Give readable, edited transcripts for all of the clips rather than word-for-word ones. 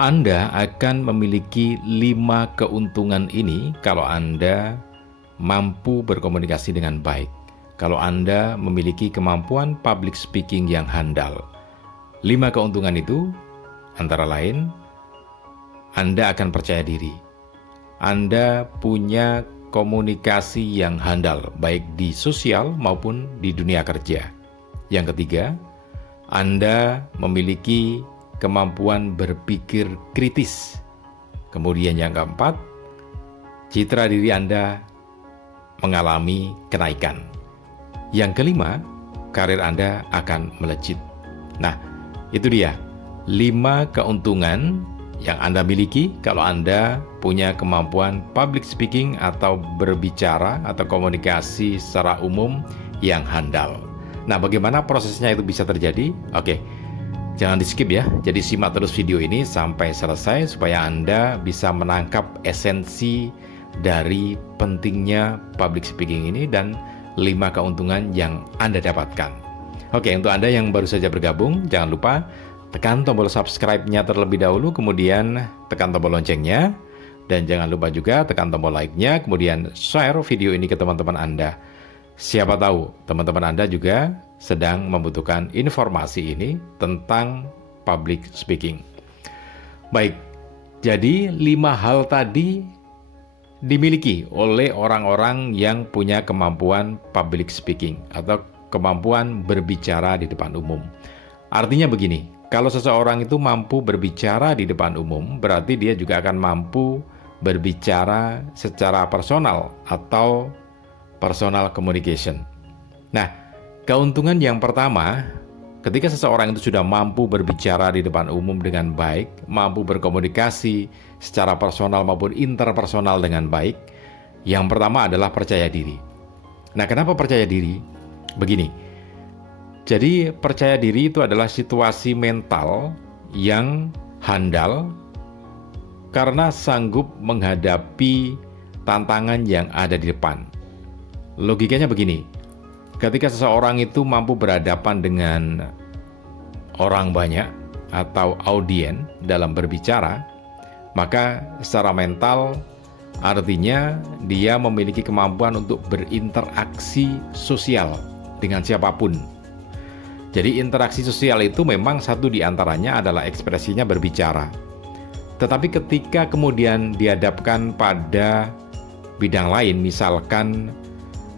Anda akan memiliki 5 keuntungan ini kalau Anda mampu berkomunikasi dengan baik. Kalau Anda memiliki kemampuan public speaking yang handal. 5 keuntungan itu antara lain, Anda akan percaya diri. Anda punya komunikasi yang handal, baik di sosial maupun di dunia kerja. Yang ketiga, Anda memiliki kemampuan berpikir kritis. Kemudian yang keempat, citra diri Anda mengalami kenaikan. Yang kelima, karir Anda akan melejit. Nah, itu dia 5 keuntungan yang Anda miliki kalau Anda punya kemampuan public speaking atau berbicara atau komunikasi secara umum yang handal. Nah, bagaimana prosesnya itu bisa terjadi? Oke, jangan di-skip ya. Jadi simak terus video ini sampai selesai supaya Anda bisa menangkap esensi dari pentingnya public speaking ini dan 5 keuntungan yang Anda dapatkan. Oke, untuk Anda yang baru saja bergabung, jangan lupa tekan tombol subscribe-nya terlebih dahulu, kemudian tekan tombol loncengnya, dan jangan lupa juga tekan tombol like-nya, kemudian share video ini ke teman-teman Anda. Siapa tahu teman-teman Anda juga sedang membutuhkan informasi ini tentang public speaking. Baik, jadi 5 hal tadi dimiliki oleh orang-orang yang punya kemampuan public speaking atau kemampuan berbicara di depan umum. Artinya begini, kalau seseorang itu mampu berbicara di depan umum, berarti dia juga akan mampu berbicara secara personal atau personal communication. Nah, keuntungan yang pertama, ketika seseorang itu sudah mampu berbicara di depan umum dengan baik, mampu berkomunikasi secara personal maupun interpersonal dengan baik, yang pertama adalah percaya diri. Nah, kenapa percaya diri? Begini, jadi percaya diri itu adalah situasi mental yang handal karena sanggup menghadapi tantangan yang ada di depan. Logikanya begini, ketika seseorang itu mampu berhadapan dengan orang banyak atau audien dalam berbicara, maka secara mental artinya dia memiliki kemampuan untuk berinteraksi sosial dengan siapapun. Jadi interaksi sosial itu memang satu di antaranya adalah ekspresinya berbicara. Tetapi ketika kemudian dihadapkan pada bidang lain, misalkan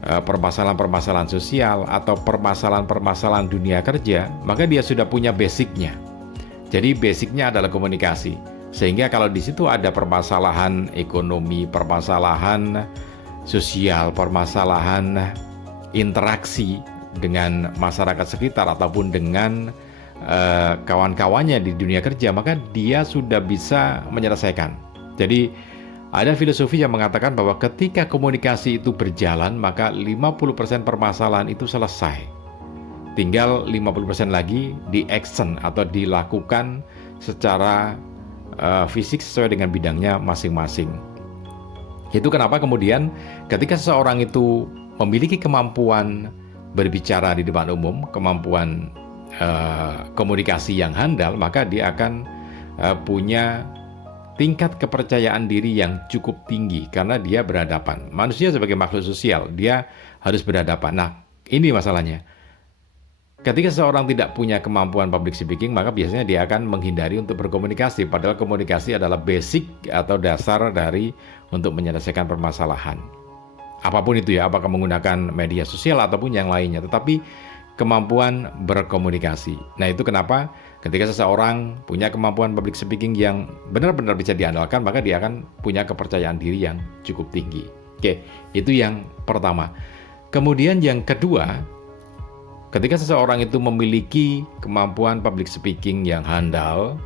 permasalahan-permasalahan sosial atau permasalahan-permasalahan dunia kerja, maka dia sudah punya basicnya. Jadi basicnya adalah komunikasi. Sehingga kalau di situ ada permasalahan ekonomi, permasalahan sosial, permasalahan interaksi dengan masyarakat sekitar ataupun dengan kawan-kawannya di dunia kerja, maka dia sudah bisa menyelesaikan. Jadi ada filosofi yang mengatakan bahwa ketika komunikasi itu berjalan, maka 50% permasalahan itu selesai. Tinggal 50% lagi di action atau dilakukan secara fisik sesuai dengan bidangnya masing-masing. Itu kenapa kemudian ketika seseorang itu memiliki kemampuan berbicara di depan umum, kemampuan komunikasi yang handal, maka dia akan punya tingkat kepercayaan diri yang cukup tinggi karena dia berhadapan. Manusia sebagai makhluk sosial, dia harus berhadapan. Nah, ini masalahnya. Ketika seorang tidak punya kemampuan public speaking, maka biasanya dia akan menghindari untuk berkomunikasi, padahal komunikasi adalah basic atau dasar dari untuk menyelesaikan permasalahan. Apapun itu ya, apakah menggunakan media sosial ataupun yang lainnya, tetapi kemampuan berkomunikasi. Nah, itu kenapa ketika seseorang punya kemampuan public speaking yang benar-benar bisa diandalkan, maka dia akan punya kepercayaan diri yang cukup tinggi. Oke, itu yang pertama. Kemudian yang kedua, ketika seseorang itu memiliki kemampuan public speaking yang handal,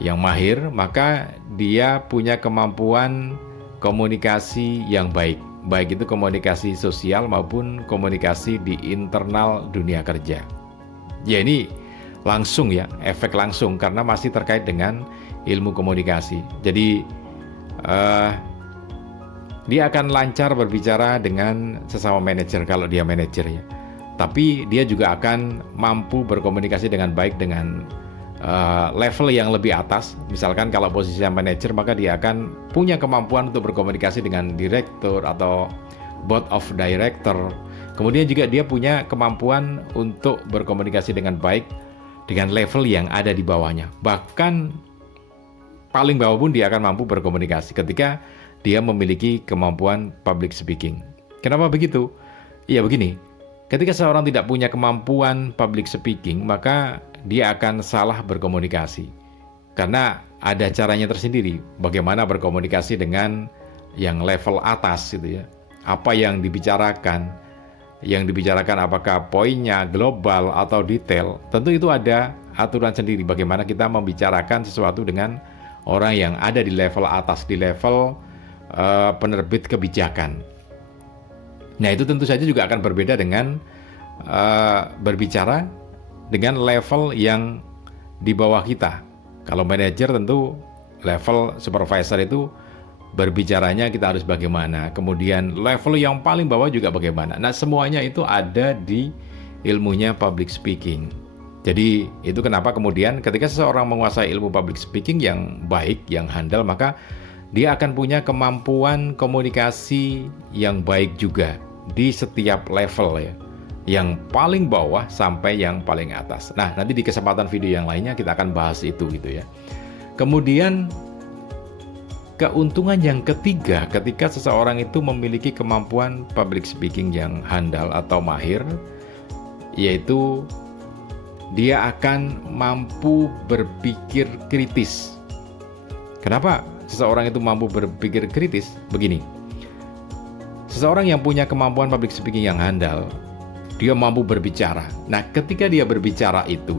yang mahir, maka dia punya kemampuan komunikasi yang baik. Baik itu komunikasi sosial maupun komunikasi di internal dunia kerja. Ya, ini langsung ya, efek langsung karena masih terkait dengan ilmu komunikasi. Jadi dia akan lancar berbicara dengan sesama manajer kalau dia manajer ya. Tapi dia juga akan mampu berkomunikasi dengan baik dengan level yang lebih atas. Misalkan kalau posisinya manajer, maka dia akan punya kemampuan untuk berkomunikasi dengan direktur atau board of director. Kemudian juga dia punya kemampuan untuk berkomunikasi dengan baik dengan level yang ada di bawahnya. Bahkan paling bawah pun dia akan mampu berkomunikasi ketika dia memiliki kemampuan public speaking. Kenapa begitu? Ya begini, ketika seorang tidak punya kemampuan public speaking, maka dia akan salah berkomunikasi. Karena ada caranya tersendiri bagaimana berkomunikasi dengan yang level atas gitu ya. Apa yang dibicarakan apakah poinnya global atau detail, tentu itu ada aturan sendiri bagaimana kita membicarakan sesuatu dengan orang yang ada di level atas, di level penerbit kebijakan. Nah, itu tentu saja juga akan berbeda dengan berbicara dengan level yang di bawah kita. Kalau manajer tentu level supervisor itu berbicaranya kita harus bagaimana. Kemudian level yang paling bawah juga bagaimana. Nah, semuanya itu ada di ilmunya public speaking. Jadi itu kenapa kemudian ketika seseorang menguasai ilmu public speaking yang baik, yang handal, maka dia akan punya kemampuan komunikasi yang baik juga di setiap level ya. Yang paling bawah sampai yang paling atas. Nah, nanti di kesempatan video yang lainnya kita akan bahas itu gitu ya. Kemudian keuntungan yang ketiga ketika seseorang itu memiliki kemampuan public speaking yang handal atau mahir, yaitu dia akan mampu berpikir kritis. Kenapa seseorang itu mampu berpikir kritis? Begini, seseorang yang punya kemampuan public speaking yang handal, dia mampu berbicara. Nah, ketika dia berbicara itu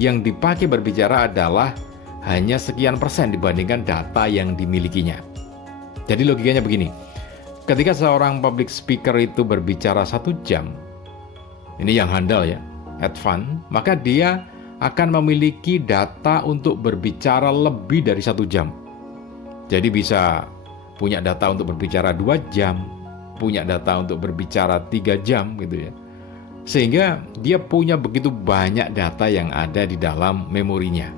yang dipakai berbicara adalah hanya sekian persen dibandingkan data yang dimilikinya. Jadi logikanya begini, ketika seorang public speaker itu berbicara 1 jam, ini yang handal ya, advance, maka dia akan memiliki data untuk berbicara lebih dari 1 jam. Jadi bisa punya data untuk berbicara 2 jam, punya data untuk berbicara 3 jam gitu ya. Sehingga dia punya begitu banyak data yang ada di dalam memorinya.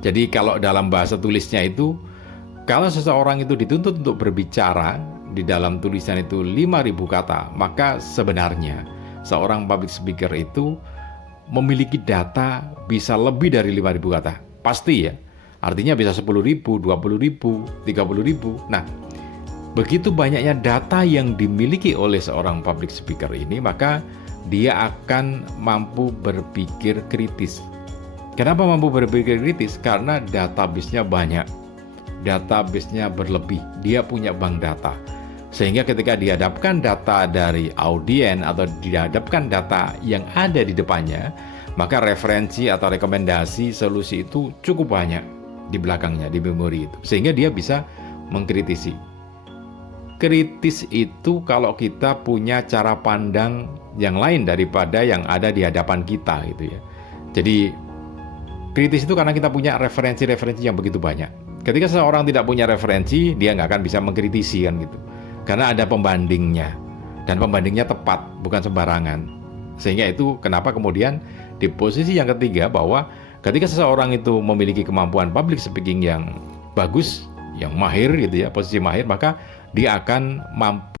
Jadi kalau dalam bahasa tulisnya itu, kalau seseorang itu dituntut untuk berbicara di dalam tulisan itu 5.000 kata, maka sebenarnya seorang public speaker itu memiliki data bisa lebih dari 5.000 kata. Pasti ya. Artinya bisa 10.000, 20.000, 30.000. Nah, begitu banyaknya data yang dimiliki oleh seorang public speaker ini, maka dia akan mampu berpikir kritis. Kenapa mampu berpikir kritis? Karena database-nya banyak. Database-nya berlebih. Dia punya bank data. Sehingga ketika dihadapkan data dari audien atau dihadapkan data yang ada di depannya, maka referensi atau rekomendasi solusi itu cukup banyak di belakangnya, di memori itu. Sehingga dia bisa mengkritisi. Kritis itu kalau kita punya cara pandang yang lain daripada yang ada di hadapan kita gitu ya. Jadi kritis itu karena kita punya referensi-referensi yang begitu banyak. Ketika seseorang tidak punya referensi, dia nggak akan bisa mengkritisi kan gitu. Karena ada pembandingnya. Dan pembandingnya tepat, bukan sembarangan. Sehingga itu kenapa kemudian di posisi yang ketiga bahwa ketika seseorang itu memiliki kemampuan public speaking yang bagus, yang mahir gitu ya, posisi mahir, maka dia akan mampu